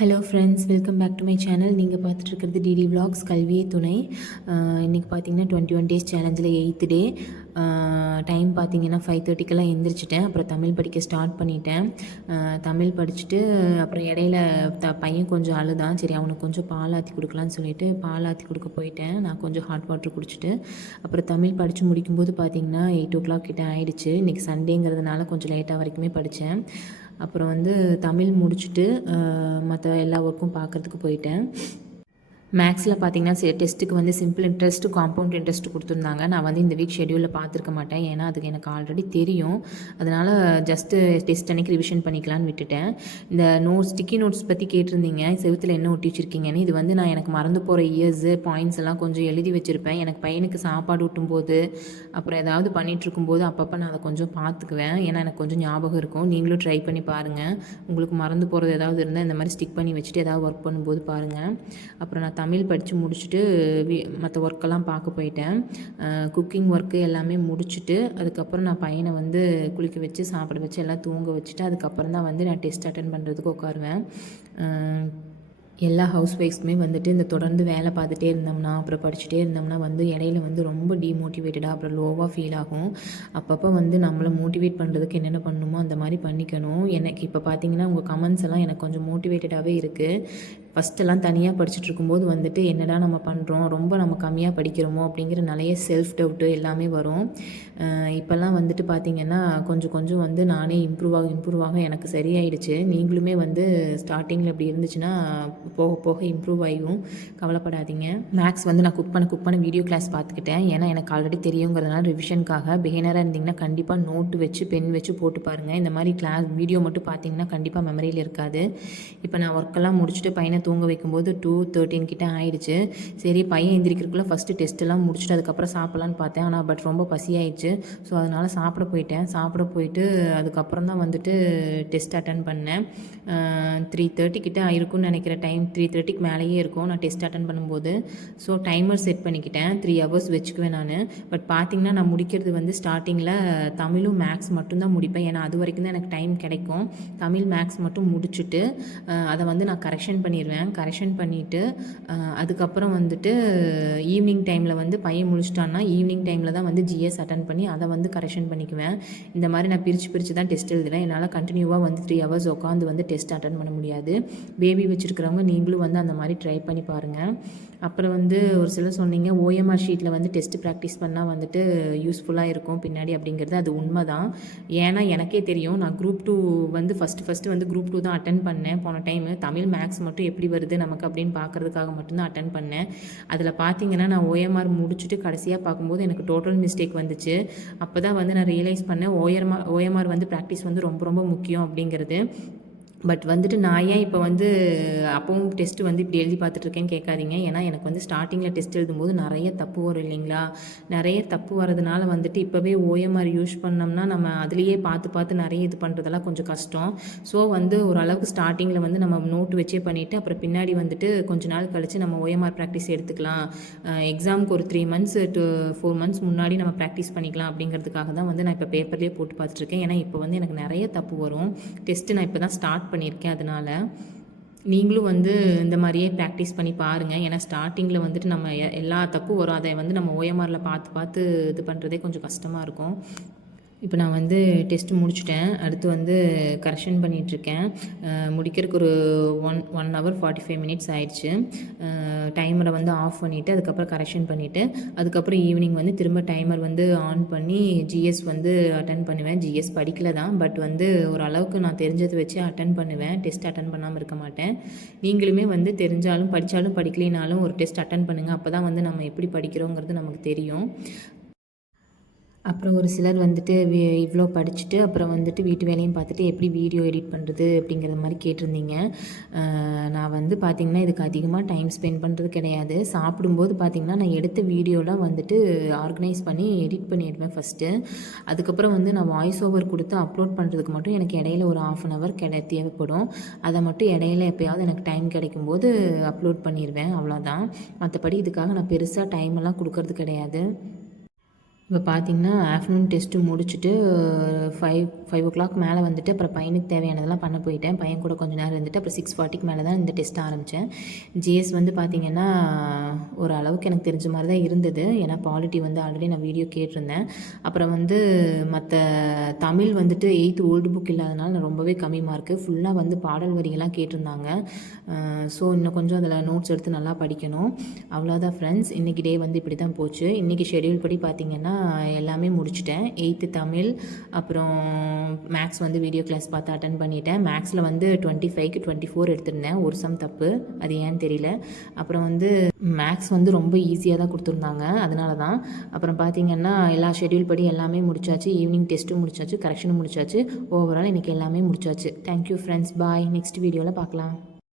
Hello friends, welcome back to my channel. நீங்கள் பார்த்துட்ருக்கிறது DD vlogs கல்வியே துணை. இன்றைக்கி பார்த்தீங்கன்னா 21 டேஸ் சேலஞ்சில் 8th டே. டைம் பார்த்தீங்கன்னா 5:30க்கெல்லாம் எழுந்திரிச்சிட்டேன். அப்புறம் தமிழ் படிக்க ஸ்டார்ட் பண்ணிட்டேன். தமிழ் படிச்சுட்டு அப்புறம் இடையில பையன் கொஞ்சம் அழுதான். சரி, அவனுக்கு கொஞ்சம் பால் ஆற்றி கொடுக்கலான்னு சொல்லிட்டு பால் ஆற்றி கொடுக்க போயிட்டேன். நான் கொஞ்சம் ஹாட் வாட்டர் குடிச்சிட்டு அப்புறம் தமிழ் படித்து முடிக்கும்போது பார்த்தீங்கன்னா 8 கிட்ட ஆகிடுச்சு. இன்றைக்கி சண்டேங்கிறதுனால கொஞ்சம் லேட்டாக வரைக்குமே படித்தேன். அப்புறம் வந்து தமிழ் முடிச்சுட்டு மற்ற எல்லா ஒர்க்கும் பார்க்குறதுக்கு போயிட்டேன். மேக்ஸில் பார்த்தீங்கன்னா டெஸ்ட்டுக்கு வந்து சிம்பிள் இன்ட்ரெஸ்ட், காம்பவுண்ட் இன்ட்ரெஸ்ட் கொடுத்துருந்தாங்க. நான் வந்து இந்த வீக் ஷெடியூலில் பார்த்துருக்க மாட்டேன், ஏன்னா அதுக்கு எனக்கு ஆல்ரெடி தெரியும். அதனால் ஜஸ்ட்டு டெஸ்ட் அன்றைக்கி ரிவிஷன் பண்ணிக்கலான்னு விட்டுட்டேன். இந்த ஸ்டிக்கி நோட்ஸ் பற்றி கேட்டிருந்தீங்க, செவுத்தில் என்ன ஒட்டி வச்சுருக்கீங்கன்னு. இது வந்து நான் எனக்கு மறந்து போகிற இயர்ஸு பாயிண்ட்ஸ் எல்லாம் கொஞ்சம் எழுதி வச்சுருப்பேன். எனக்கு பையனுக்கு சாப்பாடு ஊட்டும்போது அப்புறம் ஏதாவது பண்ணிகிட்ருக்கும்போது அப்பப்போ நான் அதை கொஞ்சம் பார்த்துக்குவேன், ஏன்னா எனக்கு கொஞ்சம் ஞாபகம் இருக்கும். நீங்களும் ட்ரை பண்ணி பாருங்கள். உங்களுக்கு மறந்து போகிறது ஏதாவது இருந்தால் இந்த மாதிரி ஸ்டிக் பண்ணி வச்சுட்டு ஏதாவது ஒர்க் பண்ணும்போது பாருங்கள். அப்புறம் நான் தமிழ் படித்து முடிச்சுட்டு மற்ற ஒர்க்கெல்லாம் பார்க்க போயிட்டேன். குக்கிங் ஒர்க்கு எல்லாமே முடிச்சுட்டு அதுக்கப்புறம் நான் பையனை வந்து குளிக்க வச்சு சாப்பிட வச்சு எல்லாம் தூங்க வச்சுட்டு அதுக்கப்புறம் தான் வந்து நான் டெஸ்ட் அட்டன் பண்ணுறதுக்கு உட்காருவேன். எல்லா ஹவுஸ் ஒய்ஃப்ஸ்க்குமே வந்துட்டு இந்த தொடர்ந்து வேலை பார்த்துட்டே இருந்தோம்னா அப்புறம் படிச்சுட்டே இருந்தோம்னா வந்து இடையில வந்து ரொம்ப டீமோட்டிவேட்டடாக அப்புறம் லோவாக ஃபீல் ஆகும். அப்பப்போ வந்து நம்மளை மோட்டிவேட் பண்ணுறதுக்கு என்னென்ன பண்ணணுமோ அந்த மாதிரி பண்ணிக்கணும். எனக்கு இப்போ பார்த்தீங்கன்னா உங்கள் கமெண்ட்ஸ் எல்லாம் எனக்கு கொஞ்சம் மோட்டிவேட்டடாகவே இருக்குது. ஃபஸ்ட்டெல்லாம் தனியாக படிச்சுட்டு இருக்கும்போது வந்துட்டு என்னடா நம்ம பண்ணுறோம், ரொம்ப நம்ம கம்மியாக படிக்கிறோமோ அப்படிங்கிற நிறைய செல்ஃப் டவுட்டு எல்லாமே வரும். இப்போல்லாம் வந்துட்டு பார்த்திங்கன்னா கொஞ்சம் கொஞ்சம் வந்து நானே இம்ப்ரூவ் ஆக எனக்கு சரியாயிடுச்சு. நீங்களுமே வந்து ஸ்டார்டிங்கில் இப்படி இருந்துச்சுன்னா போக போக இம்ப்ரூவ் ஆகியும், கவலைப்படாதீங்க. மேக்ஸ் வந்து நான் குக் பண்ண வீடியோ கிளாஸ் பார்த்துக்கிட்டேன், ஏன்னா எனக்கு ஆல்ரெடி தெரியுங்கிறதுனால ரிவிஷனுக்காக. பிகினராக இருந்தீங்கன்னா கண்டிப்பாக நோட்டு வச்சு பென் வச்சு போட்டு பாருங்கள். இந்த மாதிரி கிளாஸ் வீடியோ மட்டும் பார்த்தீங்கன்னா கண்டிப்பாக மெமரியில் இருக்காது. இப்போ நான் ஒர்க்கெல்லாம் முடிச்சுட்டு பையனை தூங்க வைக்கும்போது 2:13 கிட்ட ஆயிடுச்சு. சரி, பையன் எந்திரிக்கிறதுக்குள்ளே ஃபஸ்ட்டு டெஸ்ட்டெல்லாம் முடிச்சுட்டு அதுக்கப்புறம் சாப்பிட்லான்னு பார்த்தேன். ஆனால் பட் ரொம்ப பசியாயிடுச்சு. ஸோ அதனால் சாப்பிட போயிட்டு அதுக்கப்புறம் தான் வந்துட்டு டெஸ்ட் அட்டன் பண்ணேன். 3:30 கிட்ட இருக்கும்னு நினைக்கிற டைம். 3:30க்கு மேலேயே இருக்கும் நான் டெஸ்ட் அட்டன் பண்ணும்போது. ஸோ டைமர் செட் பண்ணிக்கிட்டேன், 3 hours வச்சுக்குவேன் நான். பட் பார்த்திங்கன்னா நான் முடிக்கிறது வந்து ஸ்டார்டிங்கில் தமிழும் மேக்ஸ் மட்டும்தான் முடிப்பேன், ஏன்னா அது வரைக்கும் தான் எனக்கு டைம் கிடைக்கும். தமிழ் மேக்ஸ் மட்டும் முடிச்சுட்டு அதை வந்து நான் கரெக்ஷன் பண்ணிவிட்டு அதுக்கப்புறம் வந்துட்டு ஈவினிங் டைமில் வந்து பையன் முடிச்சிட்டான்னா ஈவினிங் டைமில் தான் வந்து ஜிஎஸ் அட்டன் பண்ணி அதை வந்து கரெக்ஷன் பண்ணிக்குவேன். இந்த மாதிரி நான் பிரித்து தான் டெஸ்ட் எழுதுவேன். என்னால் கண்டினியூவாக வந்து 3 hours உட்காந்து வந்து டெஸ்ட் அட்டன் பண்ண முடியாது. பேபி வச்சுருக்கிறவங்க நீங்களும் வந்து அந்த மாதிரி ட்ரை பண்ணி பாருங்கள். அப்புறம் வந்து ஒரு சிலர் சொன்னீங்க ஓஎம்ஆர் ஷீட்டில் வந்து டெஸ்ட் ப்ராக்டிஸ் பண்ணால் வந்துட்டு யூஸ்ஃபுல்லாக இருக்கும் பின்னாடி அப்படிங்கிறது. அது உண்மை தான். ஏன்னா எனக்கே தெரியும், நான் குரூப் 2 வந்து ஃபஸ்ட்டு வந்து குரூப் 2 தான் அட்டன் பண்ணேன் போன டைமு. தமிழ் மேக்ஸ் மட்டும் எப்படி வருது நமக்கு அப்படின்னு பார்க்குறதுக்காக மட்டும்தான் அட்டன் பண்ணேன். அதில் பார்த்தீங்கன்னா நான் ஓஎம்ஆர் முடிச்சுட்டு கடைசியாக பார்க்கும்போது எனக்கு டோட்டல் மிஸ்டேக் வந்துச்சு. அப்போ தான் வந்து நான் ரியலைஸ் பண்ணேன் ஓஎம்ஆர் வந்து ப்ராக்டிஸ் வந்து ரொம்ப ரொம்ப முக்கியம் அப்படிங்கிறது. பட் வந்துட்டு நான் ஏன் இப்போ வந்து அப்பவும் டெஸ்ட்டு வந்து இப்படி எழுதி பார்த்துட்ருக்கேன்னு கேட்காதீங்க. ஏன்னா எனக்கு வந்து ஸ்டார்டிங்கில் டெஸ்ட் எழுதும்போது நிறைய தப்பு வரும் இல்லைங்களா. நிறைய தப்பு வரதுனால வந்துட்டு இப்போவே ஓஎம்ஆர் யூஸ் பண்ணோம்னா நம்ம அதுலேயே பார்த்து நிறைய இது பண்ணுறதெல்லாம் கொஞ்சம் கஷ்டம். ஸோ வந்து ஓரளவுக்கு ஸ்டார்டிங்கில் வந்து நம்ம நோட்டு வச்சே பண்ணிவிட்டு அப்புறம் பின்னாடி வந்துட்டு கொஞ்ச நாள் கழித்து நம்ம ஓஎம்ஆர் ப்ராக்டிஸ் எடுத்துக்கலாம். எக்ஸாமுக்கு ஒரு 3 months to 4 months முன்னாடி நம்ம ப்ராக்டிஸ் பண்ணிக்கலாம் அப்படிங்கிறதுக்காக தான் வந்து நான் இப்போ பேப்பர்லேயே போட்டு பார்த்துட்ருக்கேன். ஏன்னா இப்போ வந்து எனக்கு நிறைய தப்பு வரும். டெஸ்ட்டு நான் இப்போ தான் ஸ்டார்ட் பண்ணியிருக்கேன். அதனால் நீங்களும் வந்து இந்த மாதிரியே ப்ராக்டிஸ் பண்ணி பாருங்கள். ஏன்னா ஸ்டார்டிங்கில் வந்துட்டு நம்ம எல்லா தப்பும் வரும். அதை வந்து நம்ம ஓஎம்ஆரில் பார்த்து இது பண்ணுறதே கொஞ்சம் கஷ்டமாக இருக்கும். இப்போ நான் வந்து டெஸ்ட்டு முடிச்சுட்டேன். அடுத்து வந்து கரெக்ஷன் பண்ணிகிட்ருக்கேன். முடிக்கிறதுக்கு ஒரு 1 hour 45 minutes ஆயிடுச்சு. டைமரை வந்து ஆஃப் பண்ணிவிட்டு அதுக்கப்புறம் கரெக்ஷன் பண்ணிவிட்டு அதுக்கப்புறம் ஈவினிங் வந்து திரும்ப டைமர் வந்து ஆன் பண்ணி ஜிஎஸ் வந்து அட்டன் பண்ணுவேன். ஜிஎஸ் படிக்கல தான், பட் வந்து ஓரளவுக்கு நான் தெரிஞ்சதை வச்சு அட்டன் பண்ணுவேன். டெஸ்ட் அட்டன் பண்ணாமல் இருக்க மாட்டேன். நீங்களுமே வந்து தெரிஞ்சாலும் படிக்கலைனாலும் ஒரு டெஸ்ட் அட்டன் பண்ணுங்கள். அப்போ தான் வந்து நம்ம எப்படி படிக்கிறோங்கிறது நமக்கு தெரியும். அப்புறம் ஒரு சிலர் வந்துட்டு இவ்வளோ படிச்சுட்டு அப்புறம் வந்துட்டு வீட்டு வேலையும் பார்த்துட்டு எப்படி வீடியோ எடிட் பண்ணுறது அப்படிங்கிற மாதிரி கேட்டிருந்தீங்க. நான் வந்து பார்த்திங்கன்னா இதுக்கு அதிகமாக டைம் ஸ்பெண்ட் பண்ணுறது கிடையாது. சாப்பிடும்போது பார்த்திங்கன்னா நான் எடுத்த வீடியோலாம் வந்துட்டு ஆர்கனைஸ் பண்ணி எடிட் பண்ணிடுவேன் ஃபஸ்ட்டு. அதுக்கப்புறம் வந்து நான் வாய்ஸ் ஓவர் கொடுத்து அப்லோட் பண்ணுறதுக்கு மட்டும் எனக்கு இடையில ஒரு 1/2 hour தேவைப்படும். அதை மட்டும் இடையில எப்போயாவது எனக்கு டைம் கிடைக்கும்போது அப்லோட் பண்ணிடுவேன், அவ்வளோதான். மற்றபடி இதுக்காக நான் பெருசாக டைமெல்லாம் கொடுக்கறது கிடையாது. இப்போ பார்த்திங்கன்னா ஆஃப்டர்நூன் டெஸ்ட்டு முடிச்சுட்டு 5 o'clock மேலே வந்துட்டு அப்புறம் பையனுக்கு தேவையானதெல்லாம் பண்ண போயிட்டேன். பையன் கூட கொஞ்சம் நேரம் இருந்துட்டு அப்புறம் 6:40க்கு மேலே தான் இந்த டெஸ்ட் ஆரம்பித்தேன். ஜிஎஸ் வந்து பார்த்திங்கன்னா ஒரு அளவுக்கு எனக்கு தெரிஞ்ச மாதிரி தான் இருந்தது. ஏன்னா பாலிட்டி வந்து ஆல்ரெடி நான் வீடியோ கேட்டிருந்தேன். அப்புறம் வந்து மற்ற தமிழ் வந்துட்டு 8th ஓல்டு புக் இல்லாதனால நான் ரொம்பவே கம்மி மார்க்கு. ஃபுல்லாக வந்து பாடல் வரிகள்லாம் கேட்டிருந்தாங்க. ஸோ இன்னும் கொஞ்சம் அதில் நோட்ஸ் எடுத்து நல்லா படிக்கணும். அவ்வளோதான் ஃப்ரெண்ட்ஸ், இன்றைக்கி டே வந்து இப்படி தான் போச்சு. இன்றைக்கி ஷெடியூல் படி பார்த்திங்கன்னா எல்லாமே முடிச்சிட்டேன். 8th தமிழ், அப்புறம் மேக்ஸ் வந்து வீடியோ கிளாஸ் பார்த்து அட்டன் பண்ணிட்டேன். மேக்ஸில் வந்து 25க்கு 24 எடுத்திருந்தேன். ஒரு சம் தப்பு, அது ஏன்னு தெரியல. அப்புறம் வந்து மேக்ஸ் வந்து ரொம்ப ஈஸியாக தான் கொடுத்துருந்தாங்க, அதனால தான். அப்புறம் பார்த்திங்கன்னா எல்லா ஷெடியூல் படி எல்லாமே முடிச்சாச்சு. ஈவினிங் டெஸ்ட்டும் முடிச்சாச்சு, கரெக்ஷனும் முடிச்சாச்சு. ஓவரால் இன்றைக்கி எல்லாமே முடிச்சாச்சு. தேங்க்யூ ஃப்ரெண்ட்ஸ், பாய். நெக்ஸ்ட் வீடியோவில் பார்க்கலாம்.